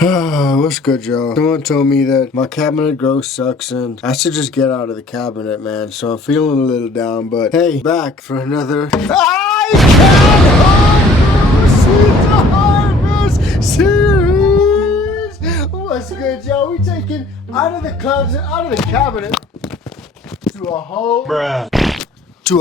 What's good, y'all? Someone told me that my cabinet growth sucks and I should just get out of the cabinet, man. So I'm feeling a little down, but hey, back for another iCanFAM series. What's good, y'all? We taking out of the closet, out of the cabinet to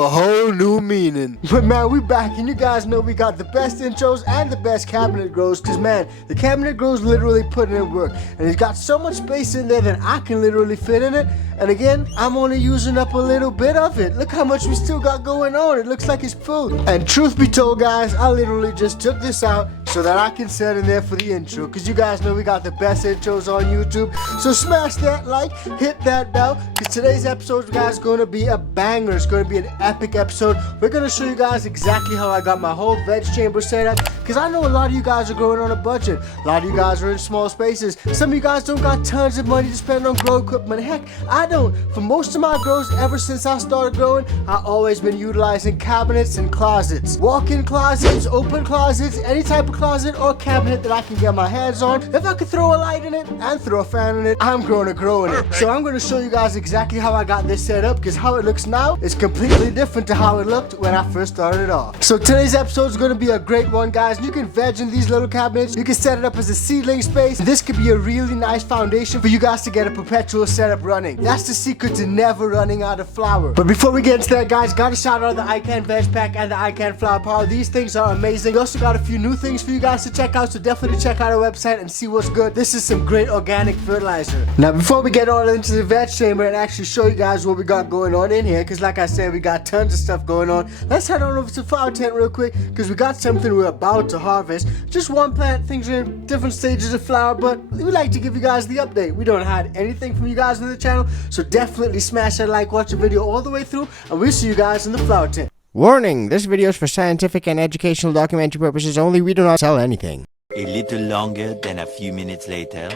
a whole new meaning. But man, we back and you guys know we got the best intros and the best cabinet grows, cause man, the cabinet grows literally putting in work, and it's got so much space in there that I can literally fit in it. And again, I'm only using up a little bit of it. Look how much we still got going on. It looks like it's full. And truth be told, guys, I literally just took this out so that I can set in there for the intro, cause you guys know we got the best intros on YouTube. So smash that like, hit that bell, cause today's episode, guys, is gonna be a banger. It's gonna be an epic episode. We're gonna show you guys exactly how I got my whole veg chamber set up, because I know a lot of you guys are growing on a budget. A lot of you guys are in small spaces. Some of you guys don't got tons of money to spend on grow equipment. Heck, I don't. For most of my grows, ever since I started growing, I've always been utilizing cabinets and closets. Walk-in closets, open closets, any type of closet or cabinet that I can get my hands on. If I could throw a light in it and throw a fan in it, I'm going to grow in it. So I'm going to show you guys exactly how I got this set up, because how it looks now is completely different to how it looked when I first started off. So today's episode is going to be a great one, guys. You can veg in these little cabinets. You can set it up as a seedling space. This could be a really nice foundation for you guys to get a perpetual setup running. That's the secret to never running out of flour. But before we get into that, guys, gotta shout out the iCan Veg Pack and the iCan Flower Power. These things are amazing. We also got a few new things for you guys to check out, so definitely check out our website and see what's good. This is some great organic fertilizer. Now, before we get on into the veg chamber and actually show you guys what we got going on in here, because like I said, we got tons of stuff going on, let's head on over to the flower tent real quick, because we got something we're about to harvest. Just one plant, things are in different stages of flower, but we like to give you guys the update. We don't hide anything from you guys on the channel, so definitely smash that like, watch the video all the way through, and we'll see you guys in the flower tent. Warning, this video is for scientific and educational documentary purposes only. We do not sell anything. A little longer than a few minutes later.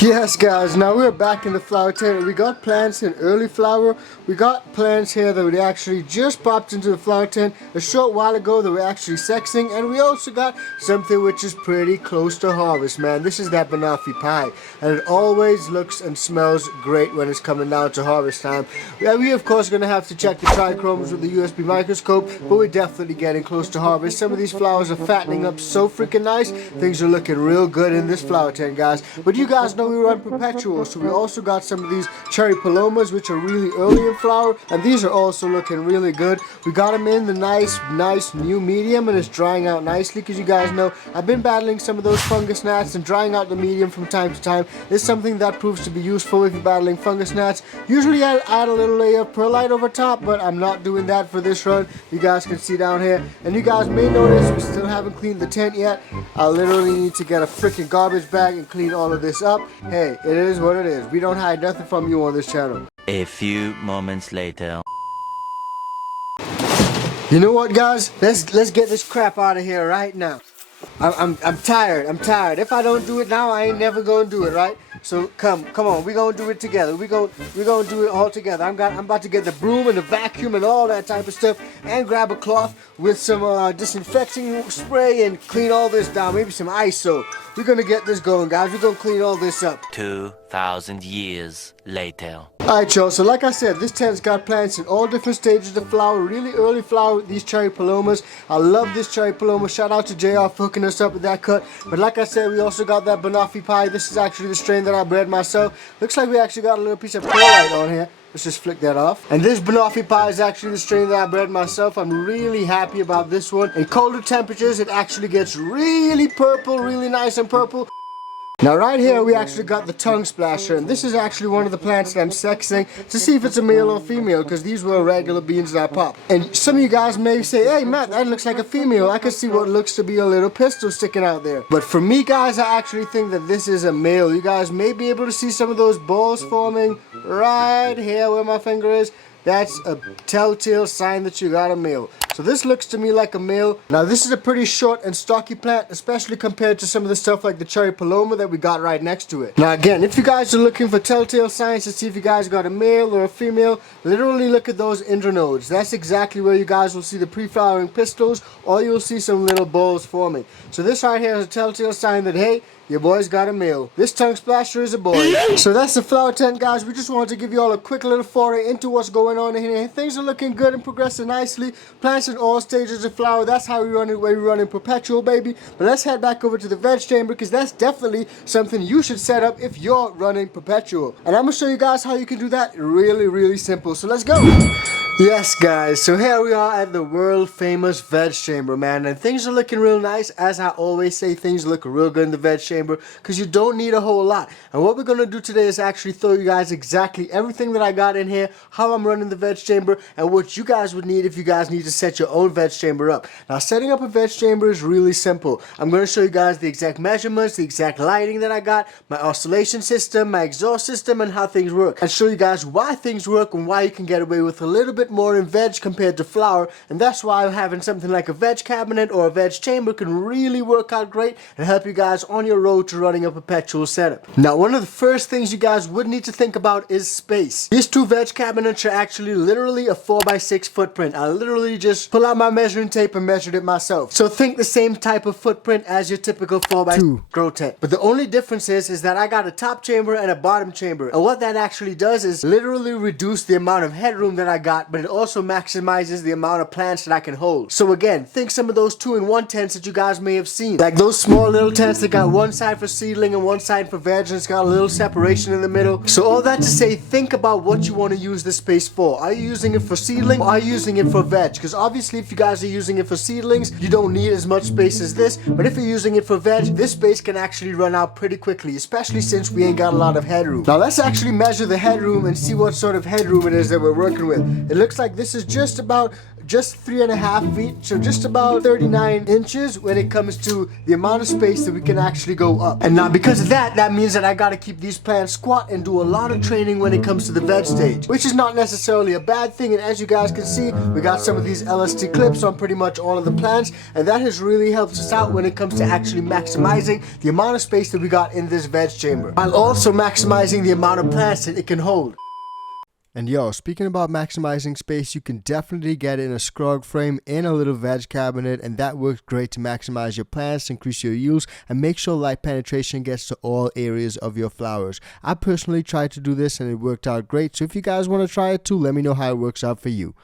Yes, guys, now we're back in the flower tent. We got plants in early flower. We got plants here that we actually just popped into the flower tent a short while ago that we're actually sexing, and we also got something which is pretty close to harvest, man. This is that banoffee pie, and it always looks and smells great when it's coming down to harvest time. We of course gonna have to check the trichromes with the USB microscope, but we're definitely getting close to harvest. Some of these flowers are fattening up so freaking nice. Things are looking real good in this flower tent, guys. But you guys know we run Perpetual, so we also got some of these cherry palomas which are really early in flower, and these are also looking really good. We got them in the nice new medium, and it's drying out nicely, because you guys know I've been battling some of those fungus gnats, and drying out the medium from time to time is something that proves to be useful if you're battling fungus gnats. Usually I'll add a little layer of perlite over top, but I'm not doing that for this run. You guys can see down here, and you guys may notice we still haven't cleaned the tent yet. I literally need to get a freaking garbage bag and clean all of this up. Hey, it is what it is. We don't hide nothing from you on this channel. A few moments later. You know what, guys? Let's get this crap out of here right now. I'm tired. I'm tired. If I don't do it now, I ain't never gonna do it, right? So come on, we gonna do it together. We gonna do it all together. I'm about to get the broom and the vacuum and all that type of stuff, and grab a cloth with some disinfecting spray and clean all this down. Maybe some ISO. We're gonna get this going, guys. We're gonna clean all this up. 2,000 years later. Alright, y'all, so like I said, this tent's got plants in all different stages of flower, really early flower with these cherry palomas. I love this cherry paloma. Shout out to JR for hooking us up with that cut. But like I said, we also got that banoffee pie. This is actually the strain that I bred myself. Looks like we actually got a little piece of perlite on here. Let's just flick that off. And this banoffee pie is actually the strain that I bred myself. I'm really happy about this one. In colder temperatures, it actually gets really purple, really nice and purple. Now right here we actually got the tongue splasher, and this is actually one of the plants that I'm sexing to see if it's a male or female, because these were regular beans that I popped. And some of you guys may say, hey Matt, that looks like a female. I can see what looks to be a little pistol sticking out there. But for me, guys, I actually think that this is a male. You guys may be able to see some of those balls forming right here where my finger is. That's a telltale sign that you got a male. So this looks to me like a male. Now this is a pretty short and stocky plant, especially compared to some of the stuff like the cherry paloma that we got right next to it. Now again, if you guys are looking for telltale signs to see if you guys got a male or a female, literally look at those intranodes. That's exactly where you guys will see the pre-flowering pistils, or you'll see some little balls forming. So this right here is a telltale sign that, hey, your boy's got a meal. This tongue splasher is a boy. So that's the flower tent, guys. We just wanted to give you all a quick little foray into what's going on in here. Things are looking good and progressing nicely. Plants in all stages of flower. That's how we run it when we run in Perpetual, baby. But let's head back over to the veg chamber, because that's definitely something you should set up if you're running Perpetual. And I'm going to show you guys how you can do that really simple. So let's go. Yes, guys, so here we are at the world famous veg chamber, man, and things are looking real nice. As I always say, things look real good in the veg chamber because you don't need a whole lot. And what we're going to do today is actually show you guys exactly everything that I got in here, how I'm running the veg chamber, and what you guys would need if you guys need to set your own veg chamber up. Now, setting up a veg chamber is really simple. I'm going to show you guys the exact measurements, the exact lighting that I got, my oscillation system, my exhaust system, and how things work, and show you guys why things work and why you can get away with a little bit more in veg compared to flower. And that's why having something like a veg cabinet or a veg chamber can really work out great and help you guys on your road to running a Perpetual setup. Now, one of the first things you guys would need to think about is space. These two veg cabinets are actually literally a 4x6 footprint. I literally just pull out my measuring tape and measured it myself. So think the same type of footprint as your typical 4x2 grow tent. But the only difference is that I got a top chamber and a bottom chamber. And what that actually does is literally reduce the amount of headroom that I got, but it also maximizes the amount of plants that I can hold. So again, think some of those 2-in-1 tents that you guys may have seen. Like those small little tents that got one side for seedling and one side for veg, and it's got a little separation in the middle. So all that to say, think about what you want to use this space for. Are you using it for seedling or are you using it for veg? Because obviously if you guys are using it for seedlings, you don't need as much space as this. But if you're using it for veg, this space can actually run out pretty quickly, especially since we ain't got a lot of headroom. Now let's actually measure the headroom and see what sort of headroom it is that we're working with. It looks like this is just 3.5 feet, so just about 39 inches when it comes to the amount of space that we can actually go up. And now because of that, that means that I gotta keep these plants squat and do a lot of training when it comes to the veg stage, which is not necessarily a bad thing. And as you guys can see, we got some of these LST clips on pretty much all of the plants, and that has really helped us out when it comes to actually maximizing the amount of space that we got in this veg chamber, while also maximizing the amount of plants that it can hold. And yo, speaking about maximizing space, you can definitely get in a scrog frame in a little veg cabinet, and that works great to maximize your plants, increase your yields, and make sure light penetration gets to all areas of your flowers. I personally tried to do this and it worked out great, so if you guys want to try it too, let me know how it works out for you.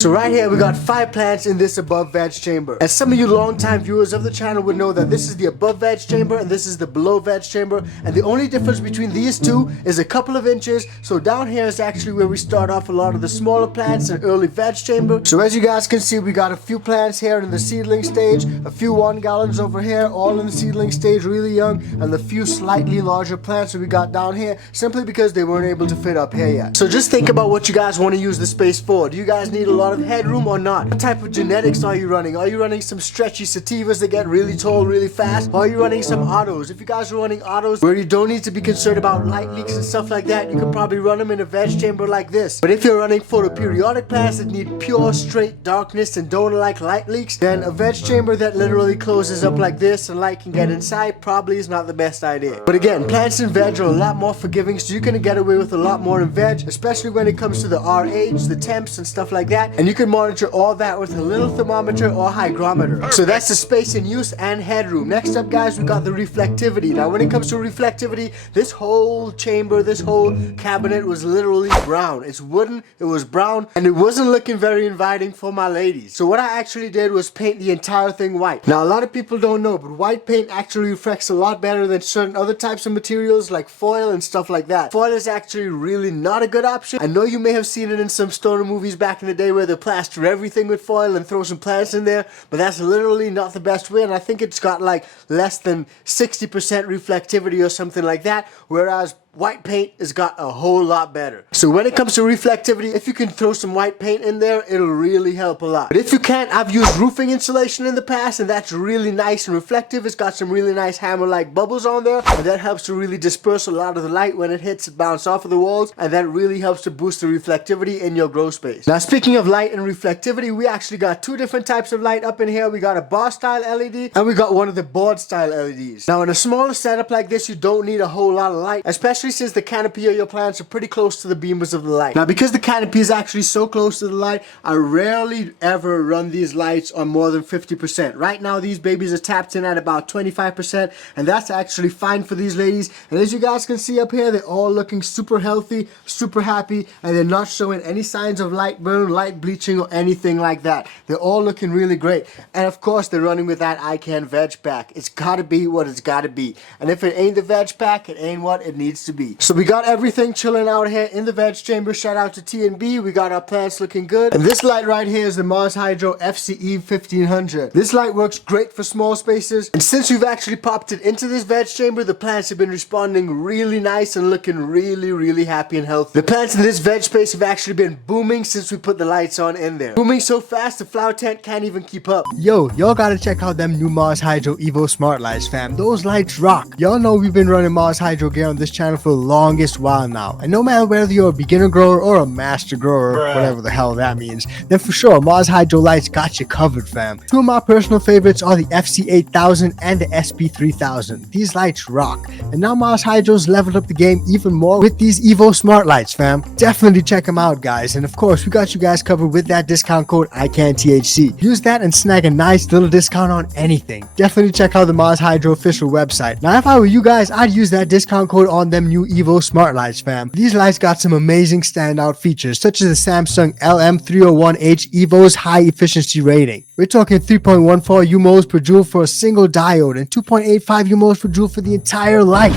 So right here we got 5 plants in this above veg chamber. And some of you longtime viewers of the channel would know that this is the above veg chamber and this is the below veg chamber. And the only difference between these two is a couple of inches. So down here is actually where we start off a lot of the smaller plants in early veg chamber. So as you guys can see, we got a few plants here in the seedling stage, a few 1 gallons over here, all in the seedling stage, really young, and the few slightly larger plants that we got down here, simply because they weren't able to fit up here yet. So just think about what you guys want to use the space for. Do you guys need a lot of headroom or not? What type of genetics are you running? Are you running some stretchy sativas that get really tall really fast? Or are you running some autos? If you guys are running autos where you don't need to be concerned about light leaks and stuff like that, you can probably run them in a veg chamber like this. But if you're running photoperiodic plants that need pure straight darkness and don't like light leaks, then a veg chamber that literally closes up like this and light can get inside probably is not the best idea. But again, plants in veg are a lot more forgiving, so you can get away with a lot more in veg, especially when it comes to the RH, the temps and stuff like that. And you can monitor all that with a little thermometer or hygrometer. So that's the space in use and headroom. Next up, guys, we got the reflectivity. Now when it comes to reflectivity, this whole chamber, this whole cabinet was literally brown. It's wooden, it was brown, and it wasn't looking very inviting for my ladies. So what I actually did was paint the entire thing white. Now a lot of people don't know, but white paint actually reflects a lot better than certain other types of materials like foil and stuff like that. Foil is actually really not a good option. I know you may have seen it in some stoner movies back in the day where they plaster everything with foil and throw some plants in there, but that's literally not the best way, and I think it's got like less than 60% reflectivity or something like that, whereas white paint has got a whole lot better. So when it comes to reflectivity, if you can throw some white paint in there, it'll really help a lot. But if you can't, I've used roofing insulation in the past, and that's really nice and reflective. It's got some really nice hammer-like bubbles on there, and that helps to really disperse a lot of the light when it hits, it bounce off of the walls, and that really helps to boost the reflectivity in your grow space. Now speaking of light and reflectivity, we actually got 2 different types of light up in here. We got a bar style LED, and we got one of the board style LEDs. Now in a smaller setup like this, you don't need a whole lot of light, especially especially since the canopy of your plants are pretty close to the beamers of the light. Now, because the canopy is actually so close to the light, I rarely ever run these lights on more than 50%. Right now, these babies are tapped in at about 25%, and that's actually fine for these ladies. And as you guys can see up here, they're all looking super healthy, super happy, and they're not showing any signs of light burn, light bleaching, or anything like that. They're all looking really great. And of course, they're running with that iCan veg pack. It's gotta be what it's gotta be. And if it ain't the veg pack, it ain't what it needs to be. So we got everything chilling out here in the veg chamber. Shout out to T&B. We got our plants looking good. And this light right here is the Mars Hydro FCE 1500. This light works great for small spaces. And since we've actually popped it into this veg chamber, the plants have been responding really nice and looking really happy and healthy. The plants in this veg space have actually been booming since we put the lights on in there. Booming so fast the flower tent can't even keep up. Yo, y'all gotta check out them new Mars Hydro Evo Smart Lights, fam. Those lights rock. Y'all know we've been running Mars Hydro gear on this channel for the longest while now. And no matter whether you're a beginner grower or a master grower, whatever the hell that means, then for sure, Mars Hydro lights got you covered, fam. Two of my personal favorites are the FC8000 and the SP3000. These lights rock. And now Mars Hydro's leveled up the game even more with these Evo Smart Lights, fam. Definitely check them out, guys. And of course, we got you guys covered with that discount code icanthc. Use that and snag a nice little discount on anything. Definitely check out the Mars Hydro official website. Now, if I were you guys, I'd use that discount code on them new Evo Smart Lights, fam. These lights got some amazing standout features, such as the Samsung LM301H Evo's high efficiency rating. We're talking 3.14 UMOs per joule for a single diode and 2.85 UMOs per joule for the entire light.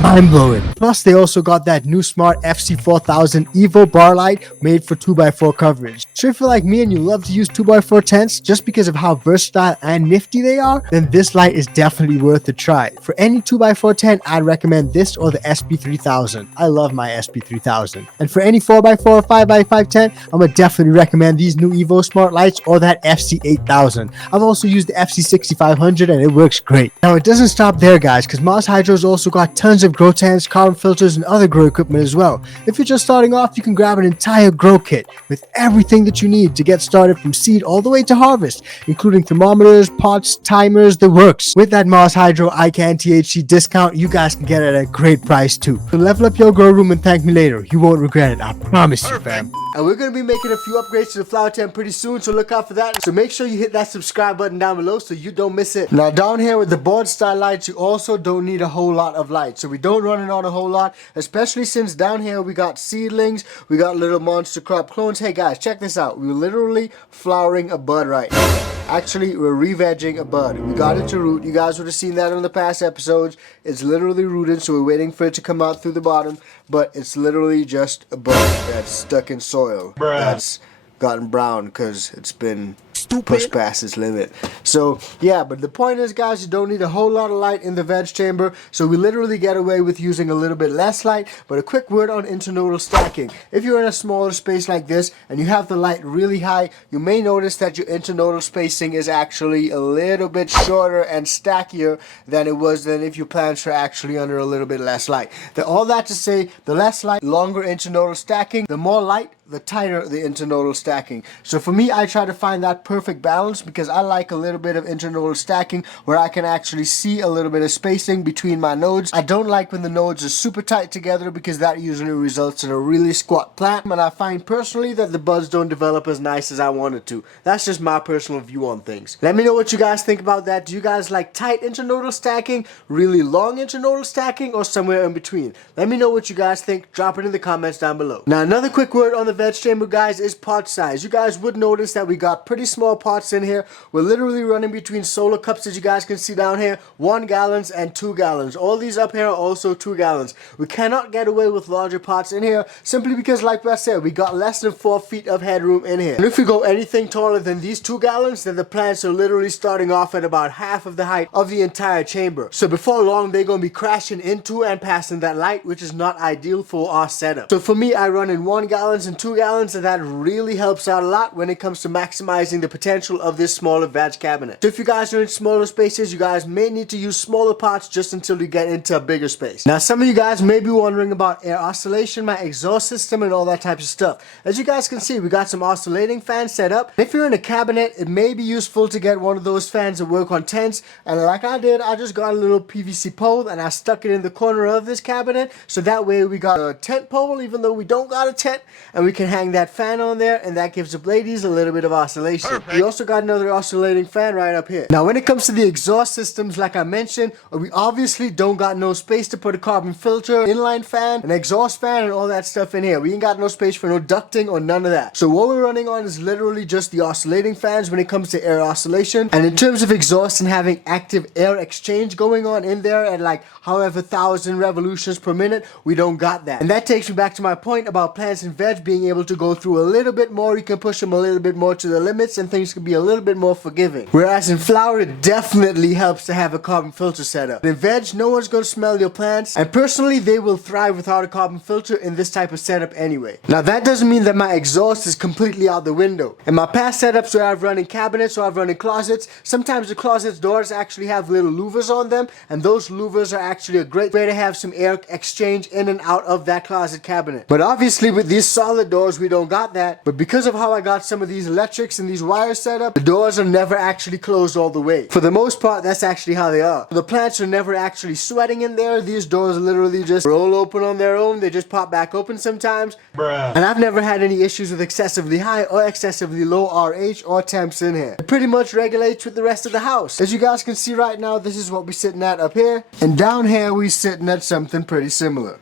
Mind-blowing. Plus, they also got that new smart FC4000 Evo bar light made for 2x4 coverage. So if you're like me and you love to use 2x4 tents just because of how versatile and nifty they are, then this light is definitely worth a try. For any 2x4 tent, I'd recommend this or the SP3000. I love my SP3000. And for any 4x4 or 5x5 tent, I'm gonna definitely recommend these new Evo smart lights or that FC8000. I've also used the FC6500 and it works great. Now, it doesn't stop there, guys, because Mars Hydro's also got tons of grow tents, carbon filters, and other grow equipment as well. If you're just starting off, you can grab an entire grow kit with everything that you need to get started from seed all the way to harvest, including thermometers, pots, timers, the works. With that Mars Hydro iCanTHC discount, you guys can get it at a great price too. So level up your grow room and thank me later. You won't regret it, I promise you, fam. And we're going to be making a few upgrades to the flower tent pretty soon, so look out for that. So make sure you hit that subscribe button down below so you don't miss it. Now down here with the board style lights, you also don't need a whole lot of light. So we don't run it on a whole lot, especially since down here we got seedlings, we got little monster crop clones. Hey guys, check this out. We're literally flowering a bud right now. Actually, we're re-vegging a bud. We got it to root. You guys would have seen that in the past episodes. It's literally rooted, so we're waiting for it to come out through the bottom. But it's literally just a bud that's stuck in soil. That's gotten brown because it's been pushed past its limit. So yeah, but the point is, guys, you don't need a whole lot of light in the veg chamber, so we literally get away with using a little bit less light. But a quick word on internodal stacking. If you're in a smaller space like this and you have the light really high, you may notice that your internodal spacing is actually a little bit shorter and stackier than it was than if your plants are actually under a little bit less light. All that to say, the less light, longer internodal stacking, the more light, the tighter the internodal stacking. So for me, I try to find that perfect balance because I like a little bit of internodal stacking where I can actually see a little bit of spacing between my nodes. I don't like when the nodes are super tight together because that usually results in a really squat plant, and I find personally that the buds don't develop as nice as I wanted to. That's just my personal view on things. Let me know what you guys think about that. Do you guys like tight internodal stacking, really long internodal stacking, or somewhere in between? Let me know what you guys think. Drop it in the comments down below. Now, another quick word on the veg chamber, guys, is pot size. You guys would notice that we got pretty small pots in here. We're literally running between solar cups, as you guys can see down here, 1 gallons and 2 gallons. All these up here are also 2 gallons. We cannot get away with larger pots in here simply because, like I said, we got less than 4 feet of headroom in here. And if we go anything taller than these 2 gallons, then the plants are literally starting off at about half of the height of the entire chamber. So before long, they're going to be crashing into and passing that light, which is not ideal for our setup. So for me, I run in 1 gallons and 2 2 gallons, and that really helps out a lot when it comes to maximizing the potential of this smaller veg cabinet. So if you guys are in smaller spaces, you guys may need to use smaller pots just until you get into a bigger space. Now some of you guys may be wondering about air oscillation, my exhaust system, and all that type of stuff. As you guys can see, we got some oscillating fans set up. If you're in a cabinet, it may be useful to get one of those fans that work on tents, and like I did, I just got a little PVC pole and I stuck it in the corner of this cabinet, so that way we got a tent pole even though we don't got a tent, and we can hang that fan on there, and that gives the ladies a little bit of oscillation. Perfect. We also got another oscillating fan right up here. Now when it comes to the exhaust systems, like I mentioned, we obviously don't got no space to put a carbon filter, inline fan, an exhaust fan, and all that stuff in here. We ain't got no space for no ducting or none of that. So what we're running on is literally just the oscillating fans when it comes to air oscillation. And in terms of exhaust and having active air exchange going on in there at like however 1,000 revolutions per minute, we don't got that. And that takes me back to my point about plants and veg being able to go through a little bit more. You can push them a little bit more to the limits and things can be a little bit more forgiving. Whereas in flower, it definitely helps to have a carbon filter set up. In veg, no one's going to smell your plants, and personally they will thrive without a carbon filter in this type of setup anyway. Now that doesn't mean that my exhaust is completely out the window. In my past setups where I've run in cabinets or I've run in closets, sometimes the closet's doors actually have little louvers on them, and those louvers are actually a great way to have some air exchange in and out of that closet cabinet. But obviously with these solid doors we don't got that, but because of how I got some of these electrics and these wires set up, the doors are never actually closed all the way. For the most part, that's actually how they are. The plants are never actually sweating in there. These doors literally just roll open on their own. They just pop back open sometimes. Bruh. And I've never had any issues with excessively high or excessively low RH or temps in here. It pretty much regulates with the rest of the house. As you guys can see right now, this is what we're sitting at up here, and down here we're sitting at something pretty similar.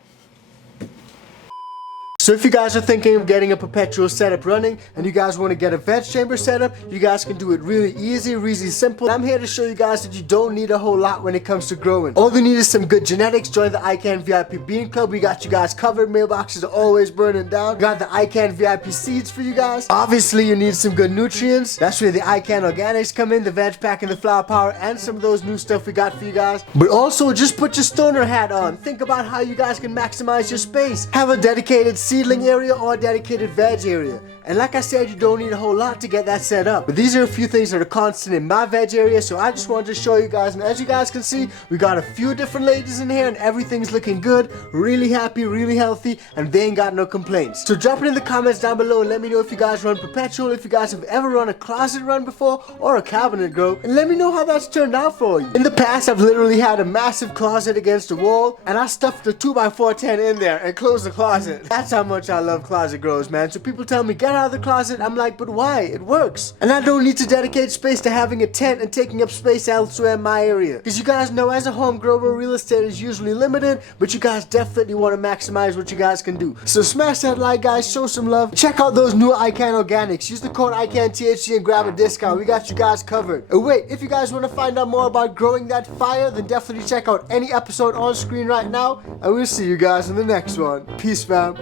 So if you guys are thinking of getting a perpetual setup running and you guys want to get a veg chamber setup, you guys can do it really easy, really simple. I'm here to show you guys that you don't need a whole lot when it comes to growing. All you need is some good genetics. Join the iCan VIP Bean Club. We got you guys covered. Mailboxes are always burning down. We got the iCan VIP seeds for you guys. Obviously you need some good nutrients. That's where the iCan organics come in, the veg pack and the flower power, and some of those new stuff we got for you guys. But also just put your stoner hat on. Think about how you guys can maximize your space. Have a dedicated seedling area or a dedicated veg area. And like I said, you don't need a whole lot to get that set up. But these are a few things that are constant in my veg area, so I just wanted to show you guys. And as you guys can see, we got a few different ladies in here and everything's looking good, really happy, really healthy, and they ain't got no complaints. So drop it in the comments down below and let me know if you guys run Perpetual, if you guys have ever run a closet run before or a cabinet grow, and let me know how that's turned out for you. In the past, I've literally had a massive closet against the wall and I stuffed the 2x4 tent in there and closed the closet. That's how much I love closet grows, man. So people tell me get out of the closet. I'm like, but why? It works. And I don't need to dedicate space to having a tent and taking up space elsewhere in my area. Because you guys know, as a home grower, real estate is usually limited, but you guys definitely want to maximize what you guys can do. So smash that like, guys, show some love. Check out those new iCan organics. Use the code icanthc and grab a discount. We got you guys covered. And wait, if you guys want to find out more about growing that fire, then definitely check out any episode on screen right now, and we'll see you guys in the next one. Peace, fam.